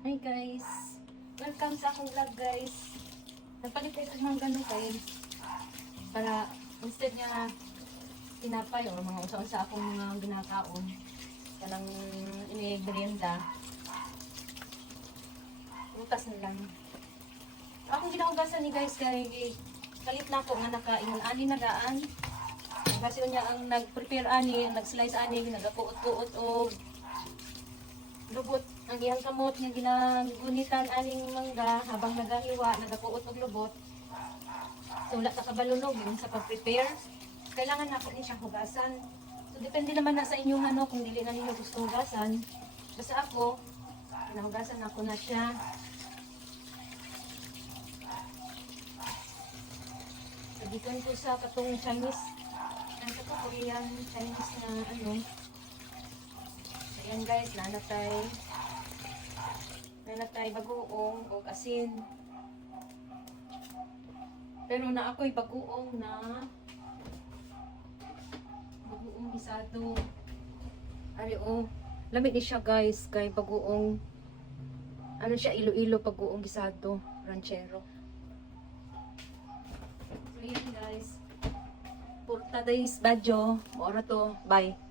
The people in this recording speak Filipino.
Hi guys! Welcome sa akong vlog guys. Napalit ko ng mga ganun kayo. Para instead nga tinapay o mga usa-usa akong mga ginakaon. Kanang ini-merienda. Prutas na lang. Akong ginahugasan ni guys kay kalit na ako nga nakaingon ani na gaan. Kasi unya ang nag-prepare ani, nag-slice ani, nagapuot-puot o lubot ang iyang kamot nga ginagunitan aning mangga habang nagahiwa, nagapuot og lubot. So wala ka kabalulog yun sa pag-prepare. Kailangan na ako ni siyang hugasan. So depende naman na sa inyong ano kung dili na ninyo gusto hugasan. Basta ako, pinahugasan ako na siya. Sabitan ko sa katong Chinese. Ang kato Korean Chinese na ano. Ayan guys, nanatay bagoong o asin. Pero na ako'y bagoong isado. Ari o, lamig ni siya guys, kay bagoong ano siya, ilo-ilo bagoong isado, ranchero. So yan guys, for today's video, mora to, bye.